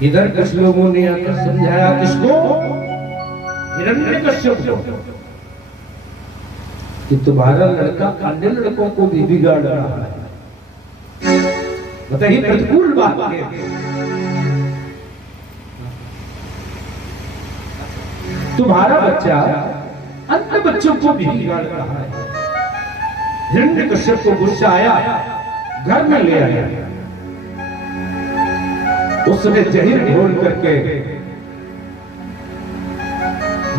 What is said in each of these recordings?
इधर कुछ लोगों ने आकर समझाया किसको, हिरण्यकश्यप को, कि तुम्हारा लड़का अन्य लड़कों को भी बिगाड़ रहा है। बताइए प्रतिकूल बात है। तुम्हारा बच्चा अन्य बच्चों को भी बिगाड़ रहा है। हिरण्यकश्यप को गुस्सा आया, घर में ले आया, उसने जहर घोल करके,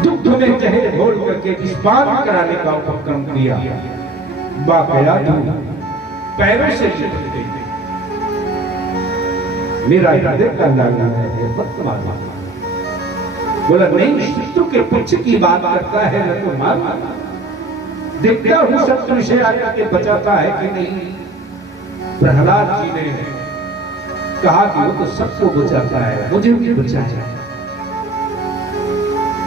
दुग्ध में जहर घोल करके विषपान कराने का उपक्रम किया। बाकया पैरों से चिपक गई। मेरा हृदय का लाना है, बोला नहीं, शत्रु के पुच्छ की बात करता है न तो मार, देखता हूं शत्रु से आकर के बचाता है कि नहीं। प्रहलाद जी ने कहा कि वो तो सबको बचाता है, मुझे भी बचाया।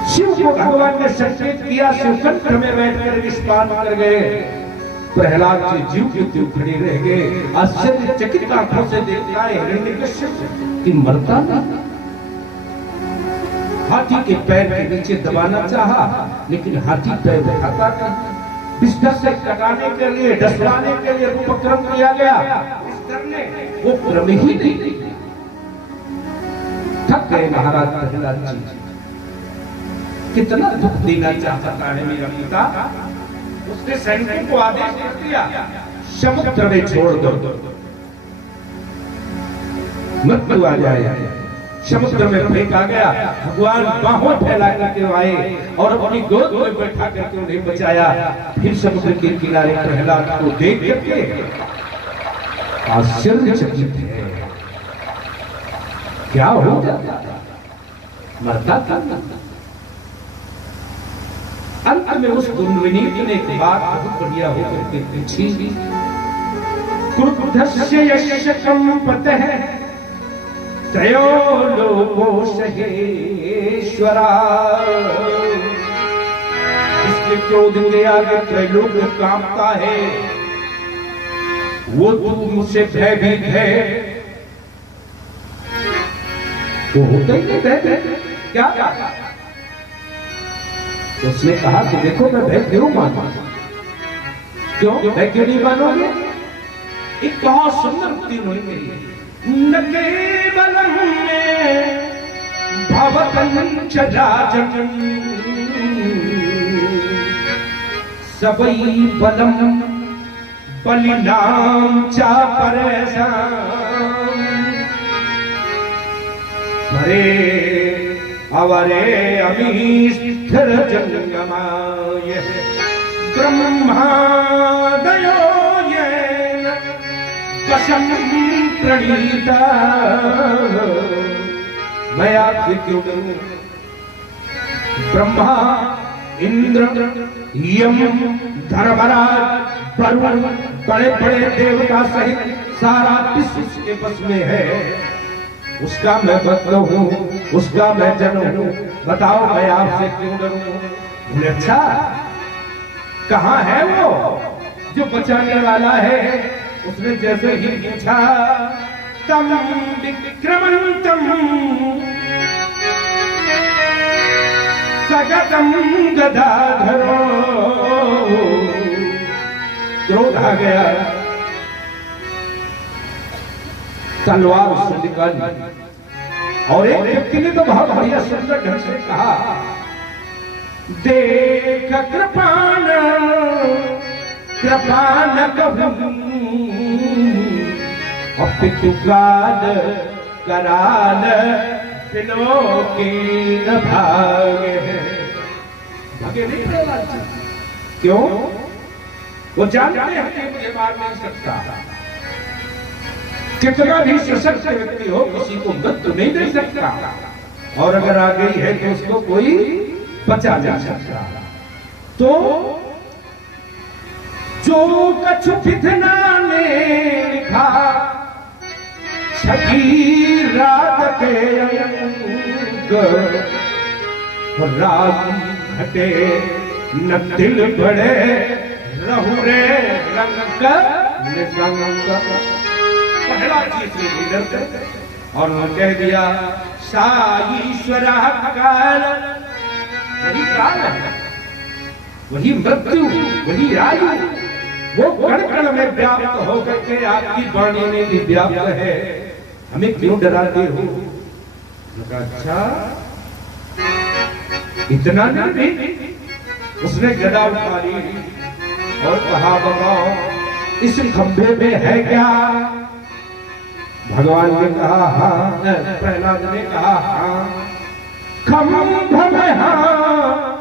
शिव को भगवान ने संकेत किया, शिवकंठ में बैठकर विषपान कर गए। प्रहलाद जी जीव की त्यों खड़े रह गए, आश्चर्यचकित आंखों से देखता है हिरण्यकश्यप कि मरता नहीं। हाथी के पैर के नीचे दबाना चाहा, लेकिन हाथी पैर उठाता नहीं। बिस्तर से कटाने के लिए, डसवाने के लिए उपक्रम किया गया, वो क्रम ही नहीं। थक गए महाराज प्रहलाद जी। कितना दुख देना चाहता है मेरा पिता। उसने सैनिकों को आदेश कर दिया, समुद्र में छोड़ दो, मृत्यु आ जाए। समुद्र में फेंका गया। भगवान बाहों फैला करके आए और अपनी गोद में बैठा करके उन्हें बचाया। फिर समुद्र के किनारे प्रहलाद को देख करके आश्चर्यचकित है, क्या हो जाता था, मरता था। अंत में उस दुर्विनीत ने एक बात बहुत बढ़िया होकर के पूछी, क्रुद्धस्य यस्य कंपतः त्रयो लोको सहेश्वरा। इसके क्रोध के आगे त्रैलोक कांपता है, वो तू मुझसे भयभीत है। वो होता ही नहीं भयभीत, क्या तो उसने कहा कि देखो मैं भय क्यों मानू, क्यों भय क्यों नहीं मानोगे। एक बहुत सुंदर तीन हुई, न केवलम में भवतं च राजन् सबई बलम बलिनाम च परेशान। परे अवरे अमीस्थिर जंगमाय ब्रह्मादयो येन वशं प्रणीता। मैं आपसे क्यों डरूं, ब्रह्मा इंद्र यम धर्मराज वरुण बड़े बड़े देवता सहित सारा विश्व उसके बस में है। उसका मैं भक्त हूँ, उसका मैं जन हूँ, बताओ मैं आपसे क्यों डरूं। बोले अच्छा कहाँ है वो जो बचाने वाला है। उसने जैसे ही पूछा, तम विक्रमंतम सगतम गदाधरो। क्रोध आ गया, तलवार उससे निकाली, और एक व्यक्ति ने तो बहुत बढ़िया सुंदर ढंग से कहा, देख कृपान कृपान अपितुकाल कराल पिलो की न भागे। भागे नहीं प्रहलाद जी, क्यों? वो जानते हैं कि मुझे मार नहीं सकता। कितना भी सशक्त व्यक्ति हो किसी को मृत्यु नहीं दे सकता, और अगर आ गई है तो उसको कोई बचा जा सकता। तो जो कछु फितना ने लिखा छठी रात के अंग, राग घटे न दिल बड़े रहु रे रंग का निसंग। पहला चीज ये डरते, और उन्होंने कह दिया सा ईश्वर काल, वही काल है, वही मृत्यु, वही आयु, वो कण कण में व्याप्त होकर के आपकी वाणी में भी व्याप्त है। हमें क्यों डराते हो? अच्छा इतना नहीं। उसने गदा उठाई और कहा, बताओ इस खंभे में है क्या? भगवान ने कहा हाँ, प्रहलाद ने कहा हाँ, खंभ में हाँ,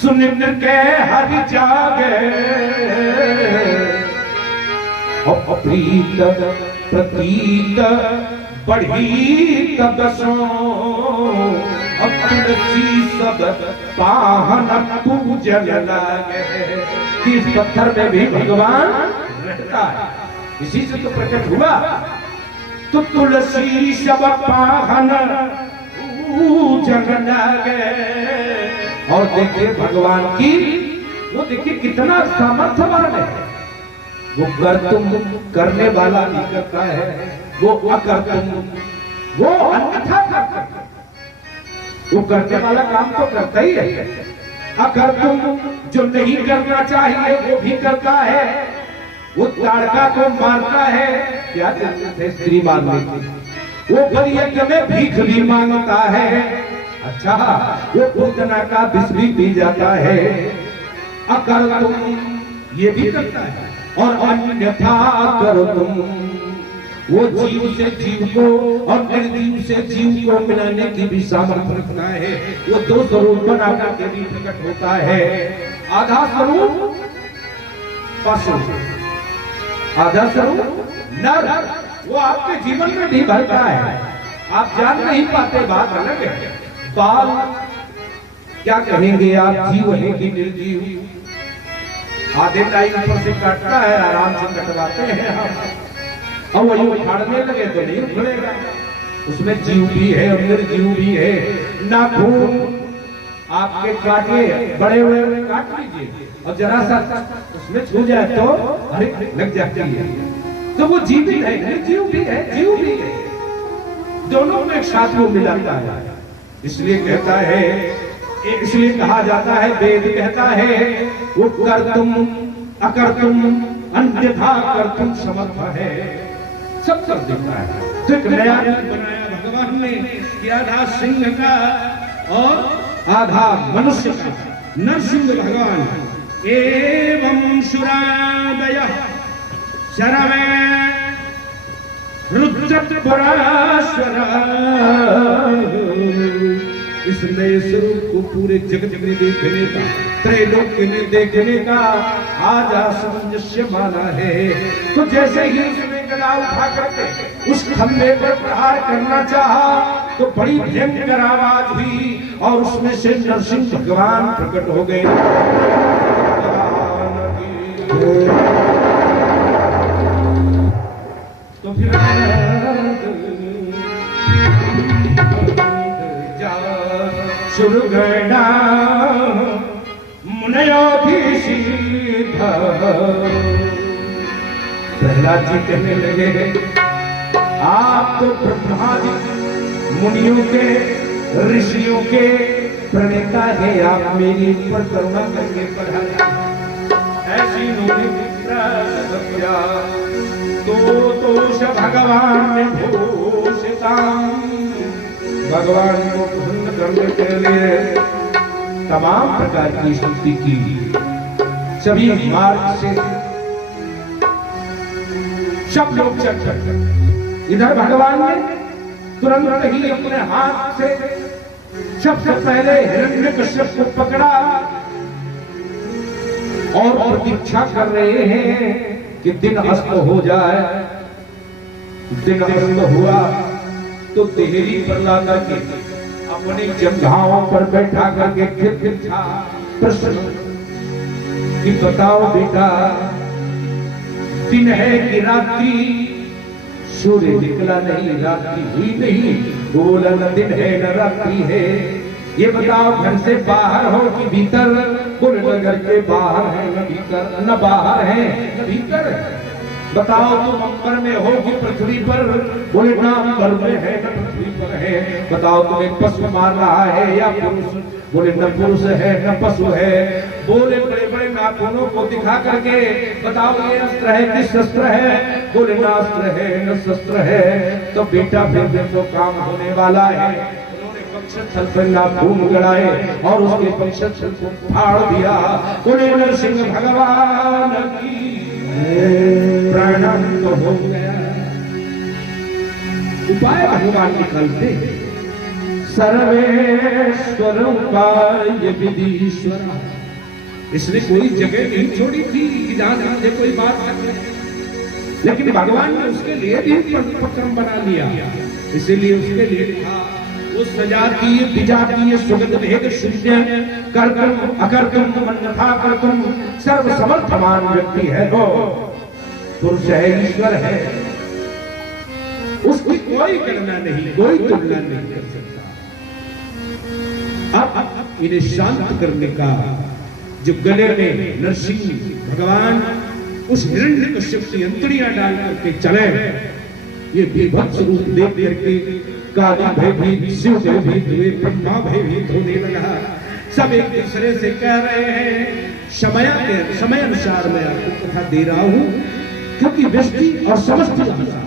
सुनित के हरि जागे, अप्रीत प्रतीत बढ़ी तब सो, तुलसी सब पाहन पूजन लागे। कि इस पत्थर में भी भगवान रहता है, इसी से तो प्रकट हुआ। तो तुलसी सब पाहन पूजन लागे। और देखिए भगवान की, वो देखिए कितना सामर्थ्यवान है। वो कर्तुम करने वाला नहीं करता है, वो अकर्तुम, वो अन्यथा करता है। वो करने वाला काम तो करता ही है, अकर्तुम जो नहीं करना चाहिए वो भी करता है। वो ताड़का को मारता है, क्या कहते थे स्त्री मारने की, वो बलियज्ञ में भीख भी मांगता है। अच्छा वो पूतना का विष भी पी जाता है। अकर्तुम ये भी करता है, और अन्यथा कर्तुम वो जीव से जीव को और निर्जीव से जीव को मिलाने की भी सामर्थ्य रखता है। वो दो स्वरूप बना करके भी प्रकट होता है। आधा स्वरूप पशु आधा स्वरूप नर, वो आपके जीवन में भी भरता है, आप जान नहीं पाते, बात अलग है। बाल क्या कहेंगे आप, जीव है कि निर्जीव? आधे टाइम पर से काटता है, आराम से कटवाते हैं हम, और वही उखाड़ने लगे तो नहीं उखड़ेगा। उसमें जीव भी है और निर्जीव भी है। नाखून आपके काटे, बड़े हुए काट लीजिए और जरा सा उसमें छू जाए तो अरे लग जाती है, तो वो जीवित है, निर्जीव भी है, जीव भी है, दोनों में एक साथ वो मिलाता है। इसलिए कहता है, इसलिए कहा जाता है, वेद कहता है वो कर तुम अकर तुम अन्यथा कर तुम समर्थ है, सब कर देता है। तो एक नया बनाया भगवान ने कि आधा सिंह का और आधा मनुष्य का, नरसिंह भगवान। एवं सुरादय शरवे रुद्रपुराश्वरा, इस नए स्वरूप को पूरे जगत में देखने का, त्रैलोक में देखने का आज सामंजस्य माना है। तो जैसे ही उसने गदा उठा करके उस खंभे पर प्रहार करना चाहा तो बड़ी भयंकर आवाज हुई और उसमें से नरसिंह भगवान प्रकट हो गए। तो फिर सुरगणा मुनयोधीशीध, प्रहलाद जी कहने लगे आप तो ब्रह्मादि मुनियों के, ऋषियों के प्रणेता है, आप मेरी ऊपर करुणा करके पढ़ाया। ऐसी दोष भगवान ने भूषिता, भगवान को प्रसन्न करने के लिए तमाम प्रकार की स्तुति की, सभी मार्ग से सब लोग चर्चा। इधर भगवान ने तुरंत ही अपने हाथ से सबसे पहले हिरण्यकश्यप को पकड़ा और प्रतीक्षा कर रहे हैं कि दिन अस्त हो जाए। दिन अस्त हुआ तो देहरी पर ला करके अपनी जंघाओं पर बैठा करके फिर था प्रश्न कि बताओ बेटा, दिन है कि रात्रि? सूर्य निकला नहीं, रात्रि हुई नहीं, बोला न दिन है न रात्रि है। ये बताओ घर से बाहर हो कि भीतर? बोले न घर के बाहर है न भीतर, न बाहर है न भीतर। बताओ तुम अंबर में हो कि पृथ्वी पर? बोले ना अंबर में है न पृथ्वी पर है। बताओ तुम्हें पशु मार रहा है या पुरुष? बोले न पुरुष है न पशु है। बोले बड़े बड़े नाखूनों को दिखा करके बताओ ये अस्त्र है कि शस्त्र है? बोले न अस्त्र है न शस्त्र है। तो बेटा फिर तो काम होने वाला है। छल पर नाखून गड़ाए और उसके पंचछल को फाड़ दिया। बोले नरसिंह भगवान की प्राणांत हो गया। उपाय भगवान निकलते, सर्वेश्वर उपाय विधीश्वर। इसने कोई जगह नहीं छोड़ी थी कि जहां मुझे कोई बात करे, लेकिन भगवान ने उसके लिए भी उपक्रम बना लिया। इसीलिए उसके लिए था वो सजातीय विजातीय सुगंध भेद शून्य कर तुम अकर तुम अन्यथा कर तुम सर्व समर्थमान व्यक्ति है। वो पुरुष है, ईश्वर है, उसकी कोई गणना नहीं, कोई तुलना नहीं कर सकता। अब इन्हें शांत करने का जो गले में नरसिंह भगवान उस हिरण्यकश्यप की अंतड़ियां डाल करके चले, ये विभत्स रूप देख करके काली भयभीत, शिव भयभीत हुए, ब्रह्मा भयभीत होने लगा। सब एक दूसरे से कह रहे हैं समय अनुसार मैं आपको कथा दे रहा हूं, क्योंकि व्यष्टि और समष्टि भाषा,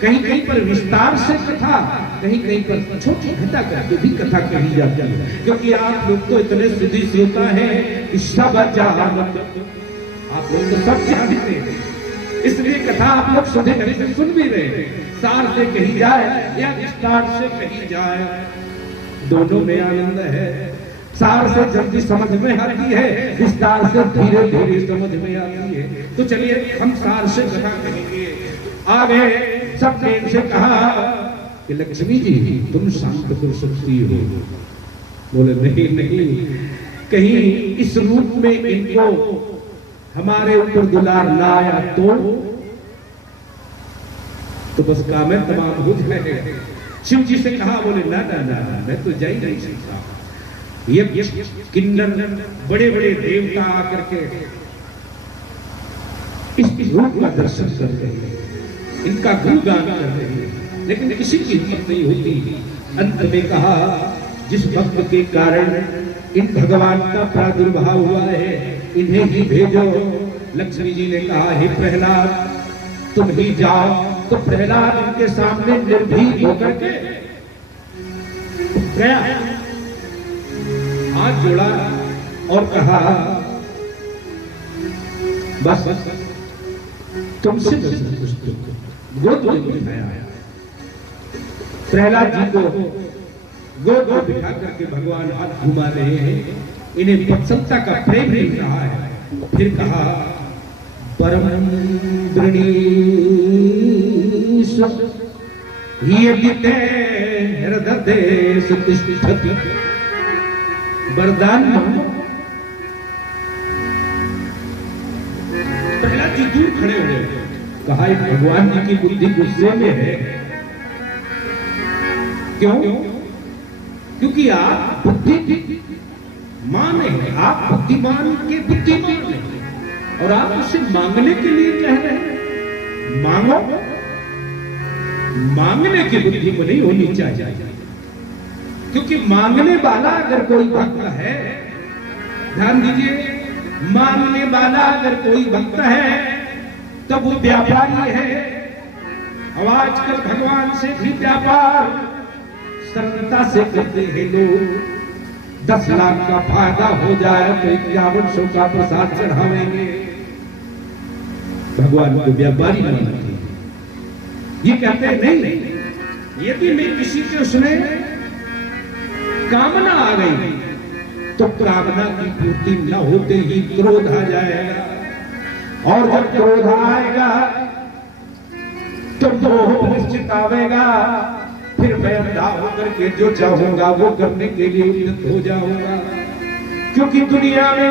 कहीं कहीं पर विस्तार से कथा, कहीं कहीं पर छोटी घटा करके भी कथा कही जाती है। क्योंकि आप लोग तो इतने सीधी श्रोता हैं कि सब जानते, आप लोग तो सब जानते हैं, इसलिए कथा आप लोग सुधे ढंग से सुन भी रहे हैं। सार से कही जाए या विस्तार से कही जाए, दोनों में आनंद है। सार से जल्दी समझ में आती है, विस्तार से धीरे धीरे समझ में आती है। तो चलिए हम सार से कथा कहेंगे। आगे सबने इनसे कहा कि लक्ष्मी जी तुम शांत हो सकती हो। बोले नहीं नहीं, कहीं इस रूप में इनको हमारे ऊपर दुलार ना आया तो बस काम है तमाम हो जाएगा। शिव जी से कहा, बोले ना ना ना, मैं तो जा ही नहीं सकता। ये किन्नर बड़े बड़े देवता आकर के इस रूप का दर्शन करते हैं, इनका गुणगान करते हैं, लेकिन किसी की हिम्मत नहीं होती। अंत में कहा, जिस भक्त के कारण इन भगवान का प्रादुर्भाव हुआ है, इन्हें ही भेजो। लक्ष्मी जी ने कहा, हे प्रहलाद तुम ही जाओ। तो प्रहलाद इनके सामने निर्भीक होकर के गया, हाथ जोड़ा और कहा, बस तुमसे गोद में बिठाया। प्रहलाद जी को गोद में बिठा करके भगवान हाथ घुमा रहे हैं, इन्हें वत्सलता का प्रेम मिल रहा है। फिर कहा, परम वरदान प्रहलाद जी दूर खड़े हुए, कहा भगवान जी की बुद्धि गुस्से में है। क्यों? क्योंकि आप बुद्धि मान है, आप बुद्धिमान के बुद्धिमान हैं और आप उसे मांगने के लिए कह रहे हैं। मांगो, मांगने की बुद्धि को नहीं होनी चाहिए, क्योंकि मांगने वाला अगर कोई भक्त है, ध्यान दीजिए, मांगने वाला अगर कोई भक्त है तब वो व्यापारी है। अब आजकल भगवान से भी व्यापार सरलता से करते हैं लोग। 10 लाख का फायदा हो जाए तो 5100 का प्रसाद चढ़ावेंगे। भगवान को व्यापारी मानते हैं। ये कहते हैं नहीं, यदि मैं किसी के उसमें कामना आ गई तो कामना की पूर्ति न होते ही क्रोध आ जाएगा, और जब क्रोध आएगा तो मोह निश्चित आवेगा। फिर मैं अंधा होकर के जो चाहूंगा वो करने के लिए उद्यत हो जाऊंगा। क्योंकि दुनिया में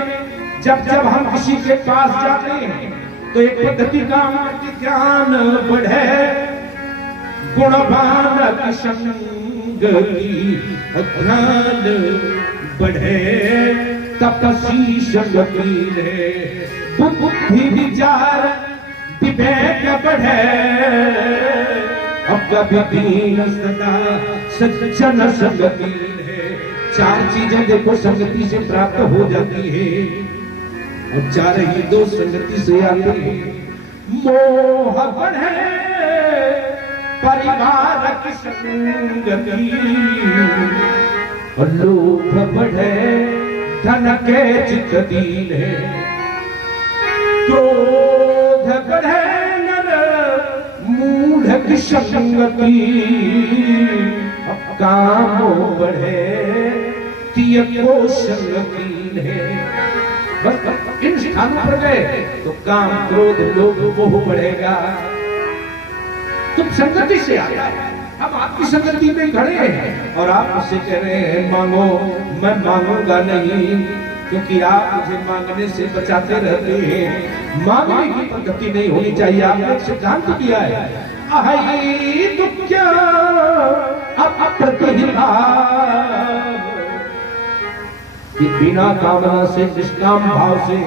जब जब हम किसी के पास जाते हैं तो एक पद्धति काम की ज्ञान बढ़े, गुणवान संग की अज्ञान बढ़े, तपसी संगीन है, बुद्धि विचार विवेक बढ़े। अब कभी दीन सदा सज्जन संगति है। 4 चीजें देखो संगति से प्राप्त हो जाती है, और 4 ही 2 संगति से आती है। मोह बढ़े परिवार की संगति, और लोभ बढ़े धन के चित दीन है। क्रोध बढ़े नर मूढ़ की संगति, काम बढ़े तिय को संगति है। बस इन स्थानों पर गए तो काम क्रोध लोभ मोह बढ़ेगा। तुम संगति से आया, अब आपकी संगति में खड़े हैं और आप मुझसे कह रहे हैं मांगो। मैं मांगूंगा नहीं, क्योंकि आप मुझे मांगने से बचाते रहते हैं। मांगने की पद्धति नहीं होनी चाहिए। आपने एक सिद्धांत दिया है, अहि तो क्या कि बिना कामना से निष्काम भाव से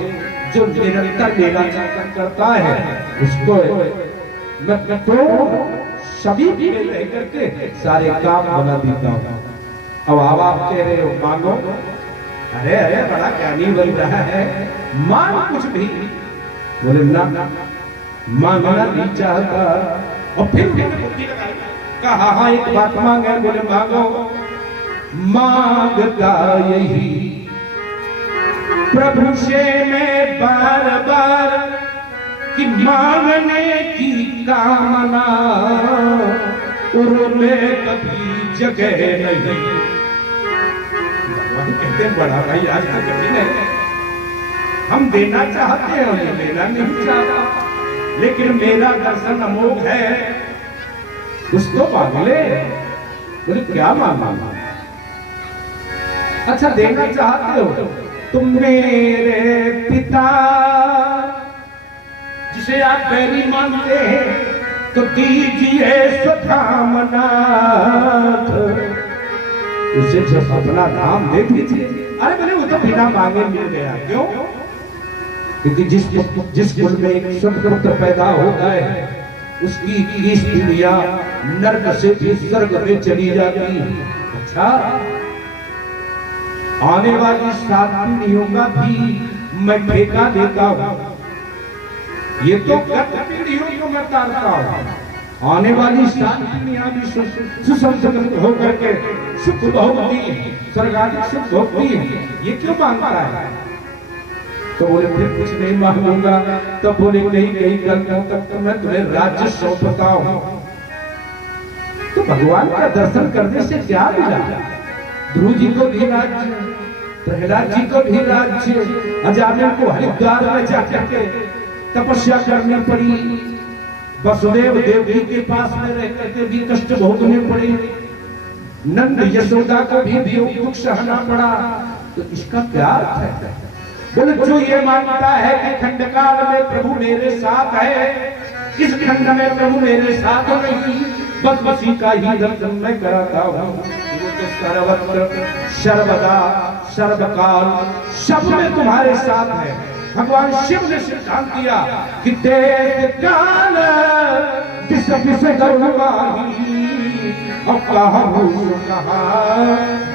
जो निरंतर लेना करता है उसको मैं तो सभी में रह करके सारे काम बना देता हूं। अब आप कह रहे हो मांगो, अरे अरे बड़ा ज्ञानी बन रहा है, मांग कुछ भी। बोले ना, मांगना नहीं चाहता। और फिर कहा हाँ एक बात मांगे। बोले मांगो। मांगता यही प्रभु से मैं बार बार कि मांगने की कामना उनमें कभी जगह नहीं। कहते हैं बड़ा भाई आज तक कठिन है, हम देना चाहते हैं उन्हें लेना नहीं चाहता, लेकिन मेरा दर्शन अमोघ है, कुछ तो मांग ले। बोले क्या मांगा? अच्छा देना चाहते हो तुम मेरे पिता जिसे आप बैरी मानते हैं तो दीजिए सुधामना, उसे जब अपना नाम दे दीजिए। अरे मैंने वो तो बिना मांगे मिल गया। क्यों? क्योंकि जिस कुल में एक सत्पुत्र पैदा होता है उसकी 30 पीढ़ियां नर्क से भी स्वर्ग में चली जाती है। अच्छा आने वाली 7 पीढ़ियों का भी मैं ठेका देता हूं, ये तो गत पीढ़ियों को मैं तारता हूं, आने वाली 7 पीढ़ियां भी सुसंस्कृत होकर के सुख भोगती, स्वर्गाधिक सुख भोगती, ये क्यों मांगता है? तो बोले फिर कुछ नहीं मांगूंगा। तो बोले नहीं कल तक तो मैं तुम्हें राज्य सौंपता हूं। तो भगवान का दर्शन करने से क्या मिला? ध्रुव जी को भी राज्य, प्रहलाद जी को भी राज्य, अजामिल को हरिद्वार में जाकर के तपस्या करनी पड़ी, वसुदेव देवकी के पास में रह करके भी कष्ट भोगने पड़े, नंद यशोदा को भी दुख सहना पड़ा। तो इसका क्या अर्थ है? बोले जो ये मानता है कि खंडकाल में प्रभु मेरे साथ है, इस खंड में प्रभु मेरे साथ नहीं, बस उसी का ही दर्शन मैं कराता हूं। वो तो सर्वत्र सर्वदा सर्वकाल सब में तुम्हारे साथ है। भगवान शिव ने सिद्धांत दिया कि देश काल दिस दिस गौरवाही, और कहा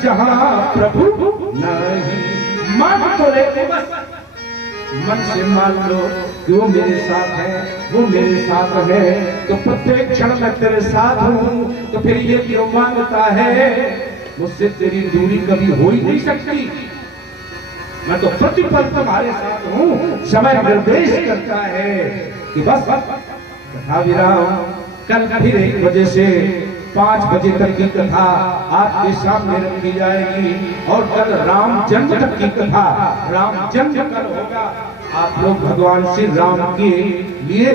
जहां प्रभु नहीं। मान तो लेके बस मन से मान लो कि वो मेरे साथ है, वो मेरे साथ है, तो प्रत्येक क्षण में तेरे साथ हूं। तो फिर ये क्यों मांगता है? मुझसे तेरी दूरी कभी हो ही नहीं सकती, मैं तो प्रतिपल तुम्हारे साथ हूं। समय निर्देश करता है कि बस कथा विराम, कल फिर 1 बजे से 5 बजे तक की कथा आपके सामने रखी जाएगी, और कल राम जन्म तक की कथा, राम जन्म कल होगा। आप लोग भगवान श्री राम के लिए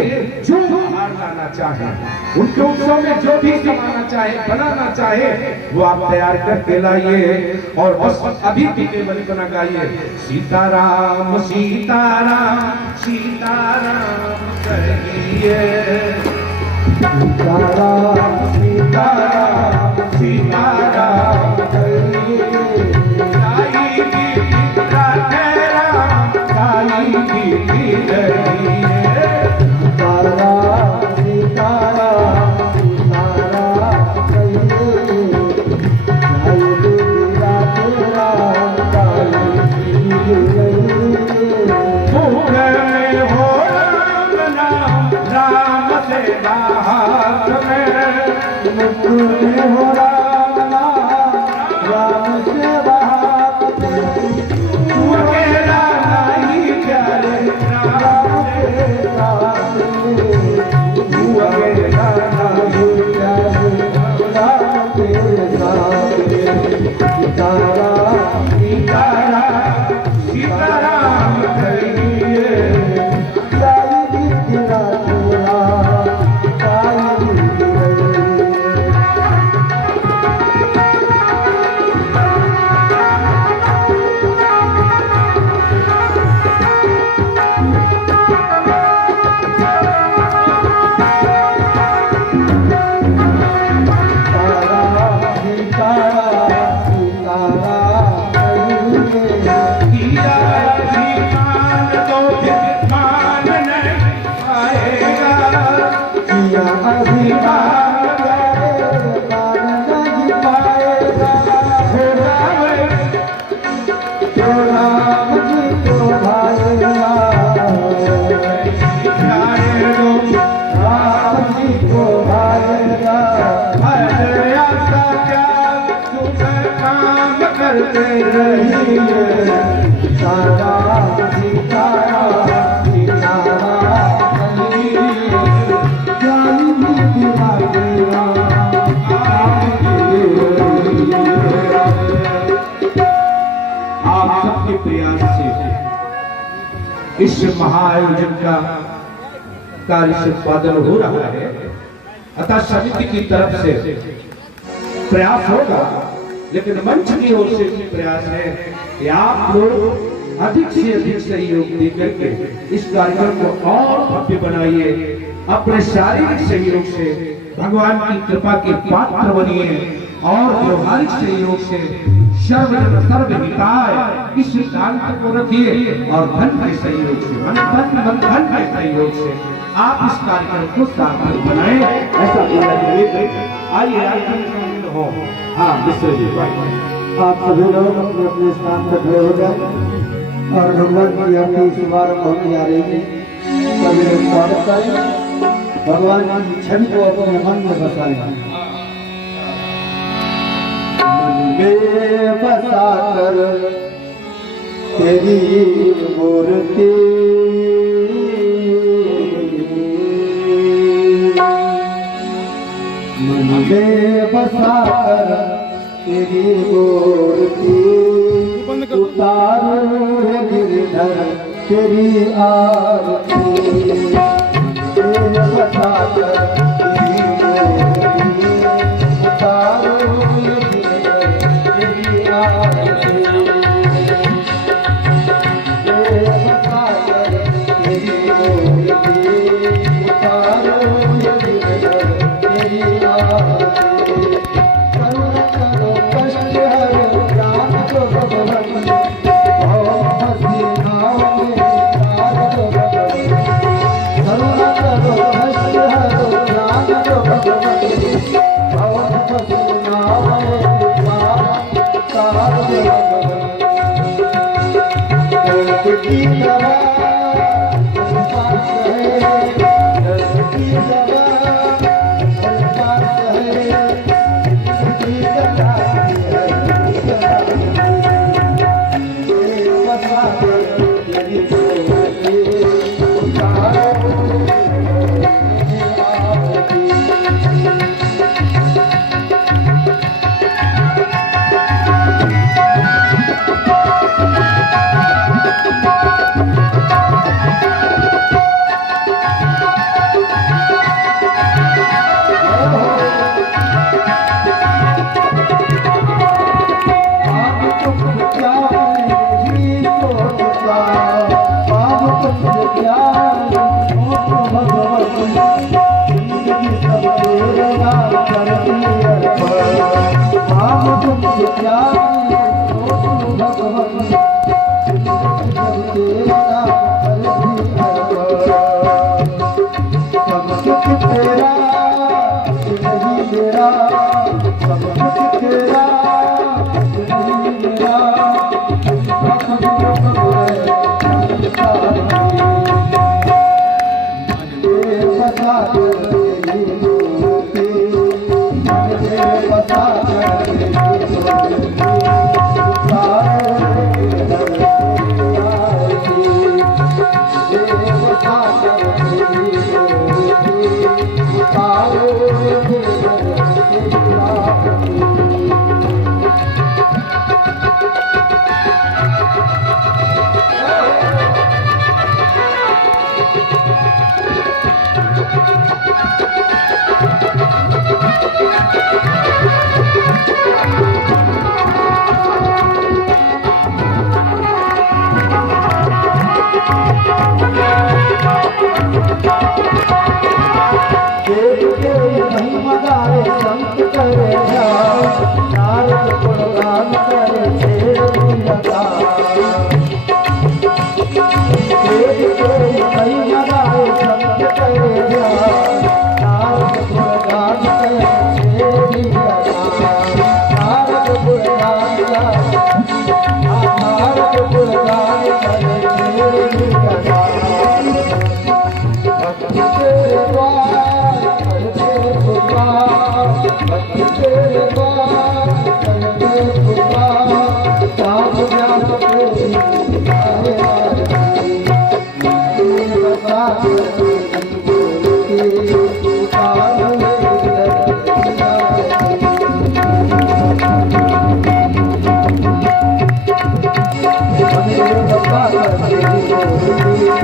जो आहार लाना चाहे, उनके उत्सव में जो भी जमाना चाहे, बनाना चाहे, वो आप तैयार करके लाइए, और बस अभी भी केवल बना गाइए सीताराम सीताराम सीताराम कहिए, सीताराम सीताराम सीताराम कहिए, साईं की राधे राम, साईं की रहिए, सीताराम सीताराम सीताराम कहिए, साईं की राधे राम, साईं की रहिए, भूख में हो राम नाम, राम से बाहर में मुख में हो राम नाम, राम से बाहर में तू अकेला नहीं प्यारे, राम के साथ तू अकेला नहीं प्यारे, राम के साथ। सीताराम सीताराम सीताराम कहिए, साईं की राधे राम, साईं की रहिए। इस महाआयोजन का कार्य संपादन हो रहा है, अतः समिति की तरफ से प्रयास होगा, लेकिन मंच की ओर से भी प्रयास है कि आप लोग अधिक से अधिक सहयोग देकर के इस कार्यक्रम को और भव्य बनाइए। अपने शारीरिक सहयोग से भगवान की कृपा के पात्र बनिए और व्यवहारिक सहयोग से सर्वहिताय इस सिद्धांत को रखिए और धन के सहयोग से धन के सहयोग से आप इस कार्यक्रम को सार्थक बनाएं, ऐसा मेरा निवेदन है। आइए आइए हो। हाँ मिश्र जी, आप सभी लोग अपने अपने स्थान पर खड़े हो जाए और भगवान की अपनी शुभारंभ होने जा रही है। सभी लोग स्वागत करें, भगवान की छवि को अपने मन में बसाएं। मन में बसा कर तेरी मूर्ति मन में बसा कर तेरी मूर्ति उतार गिरधर तेरी आरती बसा कर तेरी मूर्ति उतार गिरधर तेरी आरती बसा कर तेरी मूर्ति उतार गिरधर तेरी आरती करुण करो कष्ट हरो प्राण को भगवान और हंसी नाव में तार को भगवान करुण करो कष्ट हरो प्राण को भगवान और हंसी नाव में तार को भगवान दर्द की दवा पास है दर्द की दवा पास है Thank you.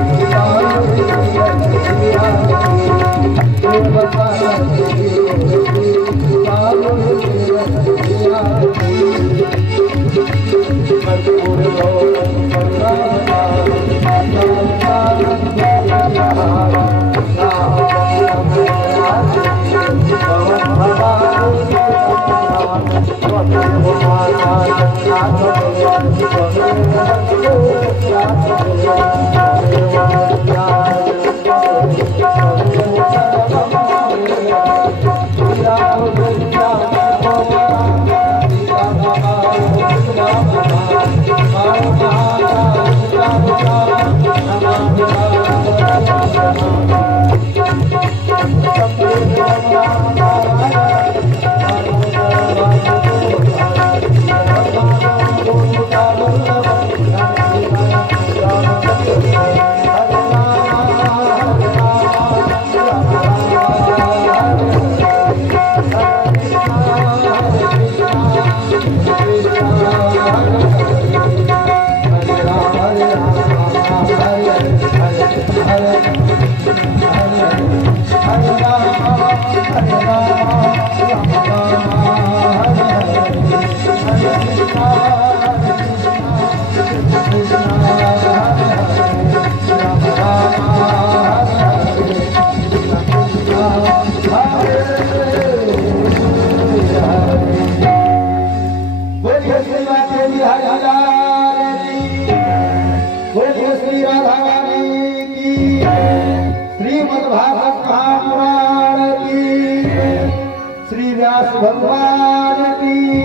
भगवान की